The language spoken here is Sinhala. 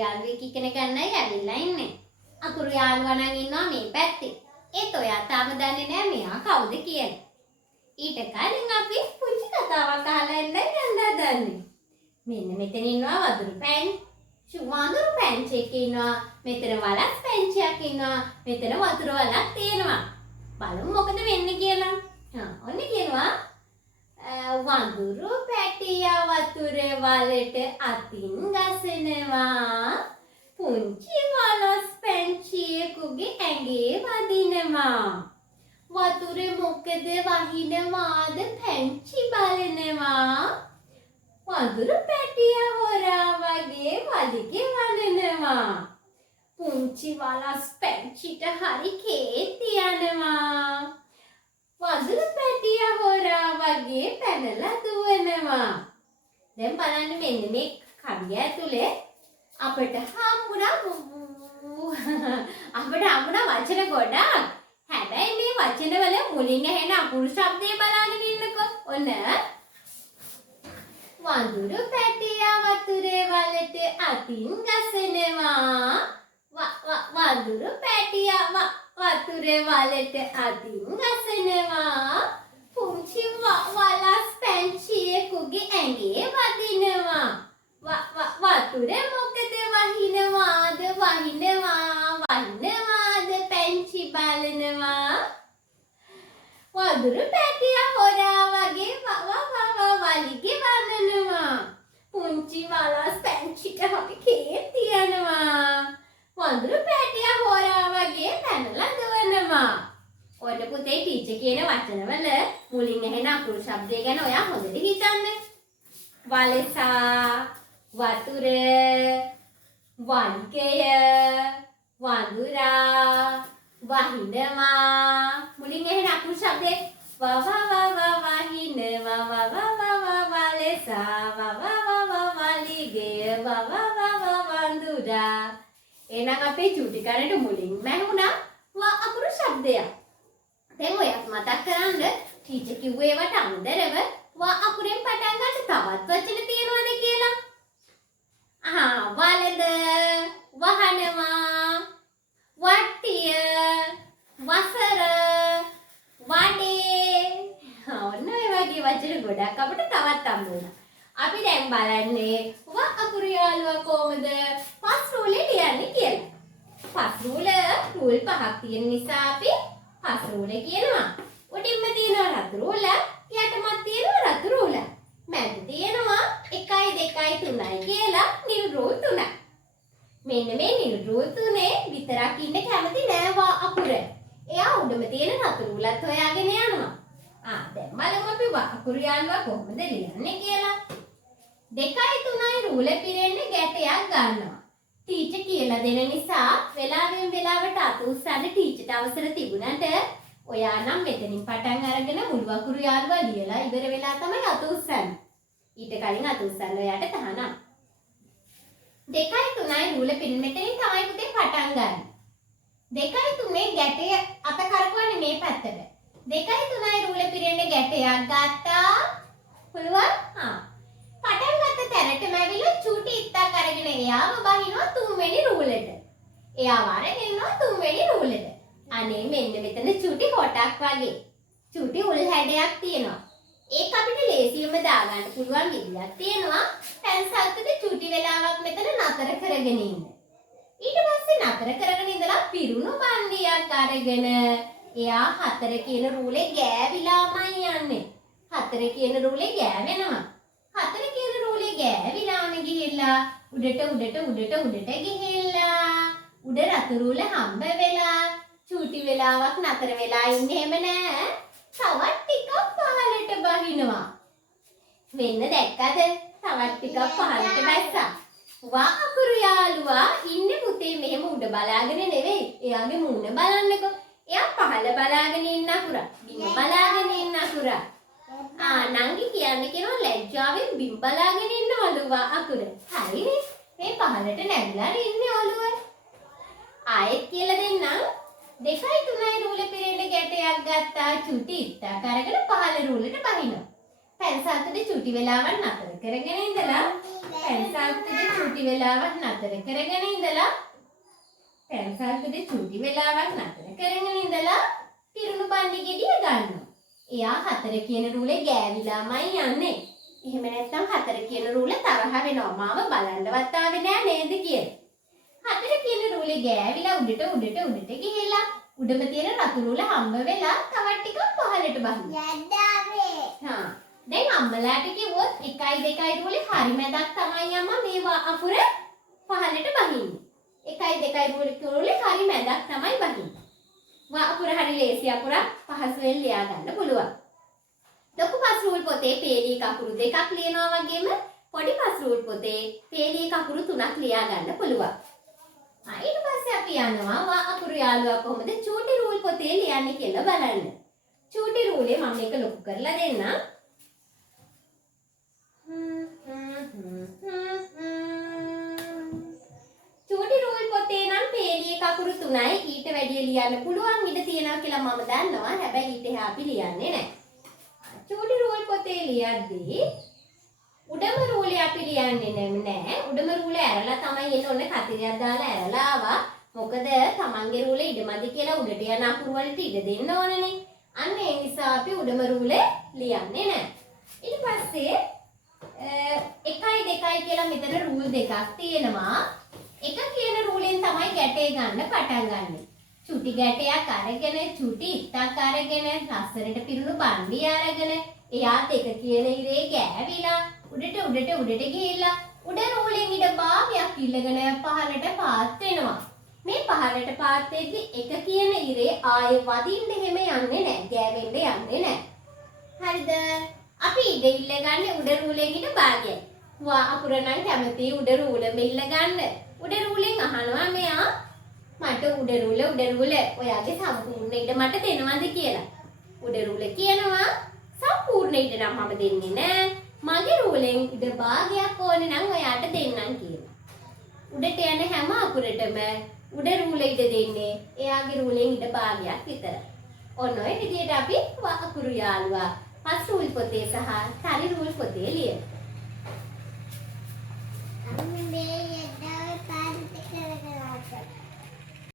යාළුවෙක් කෙනෙක් ගන්නයි ඇවිල්ලා ඉන්නේ. අකුරු යාළුවා නම් ඉන්නවා මේ පැත්තේ. ඒත් ඔයා තාම දන්නේ නැහැ මෙයා කවුද කියලා. ඊට කලින් අපි පුංචි කතාවක් අහලා ඉඳන් යන්න හදන්නේ. මෙන්න මෙතන ඉන්නවා වඳුරු පැංචි. වඳුරු පැංචියෙක් ඉන්නවා. මෙතන වලස් පැංචියක් ඉන්නවා. මෙතන වතුර වලක් තියෙනවා. බලමු මොකද වෙන්නේ කියලා. ඔන්න කියනවා වඳුරු පැටිය වතුරේ වලට අතින් ගසනවා. පුංචි වලස් පැංචියෙකුගේ ඇඟේ වදිනවා. වතුරේ මොකද වහිනවාද පැංචි බලනවා. වඳුරු පැටිය හොරා වගේ වලිගේ වනනවා. පුංචි වලස් පැංචිට හරි කේන්ති යනවා. වඳුරු පැටිය හොරා වගේ පැනලා දුවනවා. දැන් බලන්න මෙන්න මේ කවිය ඇතුලේ අපිට හම්බුණා වචන ගොඩක්. හැබැයි මේ වචන වල මුලින් ඇහෙන අකුරු ශබ්දේ බලන්න ඉන්නකෝ. ඔන්න වඳුරු පැටිය වතුරේ වලට අතින් ගසනවා. වඳුරු පැටිය වතුරේ වලට අතින් ගසනවා. පුංචි වලස් පැංචියෙකුගේ ඇඟේ වදිනවා. වතුරේ මොකද වහිනවාද වහිනවාද පැංචි බලනවා. වඳුරු පැටිය හොරා වගේ වලිගේ වනනවා. පුංචි වලස් පැංචිට හරි කේන්ති යනවා. වඳුරු පැටිය හොරා වගේ පැනලා දුවනවා. ඔන්න පුතේ ටීචර් කියන වචනවල මුලින් ඇහෙන අකුරු ශබ්දය ගැන ඔයා හොඳට හිතන්න. වලසා, වතුර, වංකය, වඳුරා, වහිනවා. මුලින් ඇහෙන අකුරු ශබ්දේ වහිනවා වලසා වලිගේ වඳුරා. එහෙනම් අපේ චූටි කනට මුලින්ම ඇහුණා අකුරු ශබ්දයක්. දැන් ඔයත් මතක් කරගන්න ටීචර් කිව්වේ ඒවට අමතරව අකුරෙන් පටන් ගන්න තවත් වචන තියෙනවද කියලා. වලද, වහනවා, වට්ටිය, වසර, වඩේ. ඔන්න ඔය වගේ වචන ගොඩක් අපිට තවත් හම්බ වුණා. අපි දැන් බලන්නේ අකුරු යාළුවා කොහොමද පස් රූලේ ලියන්නේ කියලා. පස් රූල් 5ක් තියෙන නිසා අපි පස් රූලේ කියනවා. උඩින්ම තියෙනවා රතු රූල, යටමත් තියෙනවා රතු රූල. මැද තියෙනවා 1 2 3 කියලා නිල් රූල් 3ක්. මෙන්න මේ නිල් රූල් 3 විතරක් ඉන්න කැමති නෑ අකුර. එයා උඩම තියෙන රතු රූලත් හොයාගෙන යනවා. දැන් බලමු අපි අකුරු යාළුවා කොහොමද ලියන්නේ කියලා. 2 3 රූල පිරෙන්නේ ගැටයක් ගන්නවා. ටීචර් කියලා දෙන නිසා වෙලාවෙන් වෙලාවට අත උස්සන්න ටීචර්ට අවසර තිබුණාට ඔයා නම් මෙතනින් පටන් අරගෙන මුළු අකුරු යාළුවා ලියලා ඉවර වෙලා තමයි අත උස්සන්නේ. ඊට කලින් අත උස්සන්න ඔයාට තහනම්. 2 3 රූල පිරෙන්න මෙතනින් තමයි පුතේ පටන් ගන්න. 2 3 ගැටය අත කරකවන්නේ මේ පැත්තට. 2 3 රූල පිරෙන්න ගැටයක් ගත්තා. පුළුවන්? පටන් ගත්ත තැනටම ඇවිල්ලා චූටි ඉත්තක් අරගෙන එයාව බහිනවා 3 වෙනි රූලෙට. එයාව අරගෙන ඉන්නවා 3 වෙනි රූලෙට. අනේ මෙන්න මෙතන චූටි හොටක් වගේ. චූටි උල් හැඩයක් තියෙනවා. ඒක අපිට ලේසියෙන්ම දාගන්න පුළුවන් විදියක් තියෙනවා. පැන්සල්තේ චූටි වෙලාවක් මෙතන නතර කරගෙන ඉන්න. ඊට පස්සේ නතර කරගෙන ඉඳලා පිරුණු බණ්ඩියක් අරගෙන එයා 4 කියන රූලේ ගෑවිලාමයි යන්නේ. 4 කියන රූලේ ගෑවෙනවා. 4 කියන රූලේ ගෑවිලාම ගිහිල්ලා උඩට ගිහිල්ලා උඩ රතු රූල හම්බ වෙලා චූටි වෙලාවක් නතර වෙලා ඉන්නේ එහෙම නෑ. තවත් ටිකක් පහළට බහිනවා. වෙන්න දැක්කද? තවත් ටිකක් පහළට බැස්සා. අකුරු යාළුවා ඉන්නේ පුතේ මෙහෙම උඩ බලාගෙන නෙවෙයි. එයාගේ මූණ බලන්නකෝ. එයා පහළ බලාගෙන ඉන්න අකුරා. බිම බලාගෙන ඉන්න අකුරා. නංගි කියන්නේ කියනවා ලැජ්ජාවෙන් බිම් බලාගෙන ඉන්නවලු අකුර. හරිනේ. මේ පහළට නැගලා ඉන්නේ ඔළුව. ආයෙත් කියලා දෙන්නම්. 2 3 රූල පිරෙන්න ගැටයක් ගත්තා චුටි ඉත්තක් අරගෙන පහළ රූලට බහිනවා. පැන්සල්තේ චුටි වෙලාවක් නතර කරගෙන ඉඳලා පැන්සල්තේ චුටි වෙලාවක් නතර කරගෙන ඉඳලා පැන්සල්තේ චුටි වෙලාවක් නතර කරගෙන ඉඳලා පිරුණු පන්දි ගෙඩිය ගන්නවා. එයා 4 කියන රූලේ ගෑවිලාමයි යන්නේ. එහෙම නැත්නම් 4 කියන රූල තරහ වෙනවා. මාව බලන්නවත් ආවේ නෑ නේද කියලා. 4 කියන රූලේ ගෑවිලා උඩට ගිහිල්ලා උඩම තියෙන රතු රූල හම්බ වෙලා තවත් ටිකක් පහළට බහිනවා. යද්දාවේ. හා. දැන් අම්මලාට කිව්වොත් 1 2 රූලේ හරි මැදක් තමයි අම්මා මේ අකුර පහළට බහින්නේ. 1 2 රූලේ හරි මැදක් තමයි බහින්නේ. අකුර හරි ලේසි අකුරක් පහසුවෙන් ලියා ගන්න පුළුවන්. ලොකු පස් රූල් පොතේ පේලී අකුරු 2ක් ලියනවා වගේම පොඩි පස් රූල් පොතේ පේලී අකුරු 3ක් ලියා ගන්න පුළුවන්. ඊට පස්සේ අපි යනවා අකුරු යාළුවා කොහොමද චූටි රූල් පොතේ ලියන්නේ කියලා බලන්න. චූටි රූලේ මම මේක ලොකු කරලා දෙන්නම්. චූටි රූල් පොතේ නම් පේලී අකුරු 3යි ඊට වැඩිය ලියන්න පුළුවන් ඉඩ තියෙනවා කියලා මම දන්නවා. හැබැයි ඊට එහා අපි ලියන්නේ නැහැ. චූටි රූල් පොතේ ලියද්දී උඩම රූලේ අපි ලියන්නේ නැහැ. උඩම රූලේ ඇරලා තමයි එන්නේ. ඔන්න කතිරයක් දාලා ඇරලා ආවා. මොකද තමන්ගේ රූලේ ඉඩමදි කියලා උඩට යන අකුරු වලට ඉඩ දෙන්න ඕනනේ. අන්න ඒ නිසා අපි උඩම රූලේ ලියන්නේ නැහැ. ඊට පස්සේ 1 2 කියලා මෙතන රූල් දෙකක් තියෙනවා. 1 කියන රූලෙන් තමයි ගැටේ ගන්න පටන් ගන්නෙ. චුටි ගැටයක් අරගෙන චුටි ඉත්තක් අරගෙන ලස්සනට පිරුණු බණ්ඩි අරගෙන එයාත් 1 කියන ඉරේ ගෑවිලා උඩට ගිහිල්ලා උඩ රූලෙන් ඉඩ භාගයක් ඉල්ලගෙන පහළට පාත් වෙනවා. මේ පහළට පාත් වෙද්දි 1 කියන ඉරේ ආයේ වදින්න එහෙම යන්නේ නැහැ. ගෑවෙන්න යන්නේ නැහැ. හරිද? අපි ඉඩ ඉල්ලගන්නේ උඩ රූලෙන් ඉඩ භාගයයි. අකුර නම් කැමති උඩ රූලෙම ඉල්ල ගන්න. උඩ රූලෙන් අහනවා මෙයා මට උඩ රූල ඔයාගේ සම්පූර්ණ ඉඩ මට දෙනවද කියලා. උඩ රූල කියනවා සම්පූර්ණ ඉඩ නම් මම දෙන්නේ නෑ. මගේ රූලෙන් ඉඩ භාගයක් ඕනේ නම් ඔයාට දෙන්නම් කියලා. උඩට යන හැම අකුරටම උඩ රූල ඉඩ දෙන්නේ එයාගේ රූලෙන් ඉඩ භාගයක් විතරයි. ඔන්න ඔය විදිහට අපි අකුරු යාළුවා පස් රූල් පොතේ සහ සරි රූල් පොතේ ලියන. අම්මේ යද්දාවේ පාරිත කරගන්න.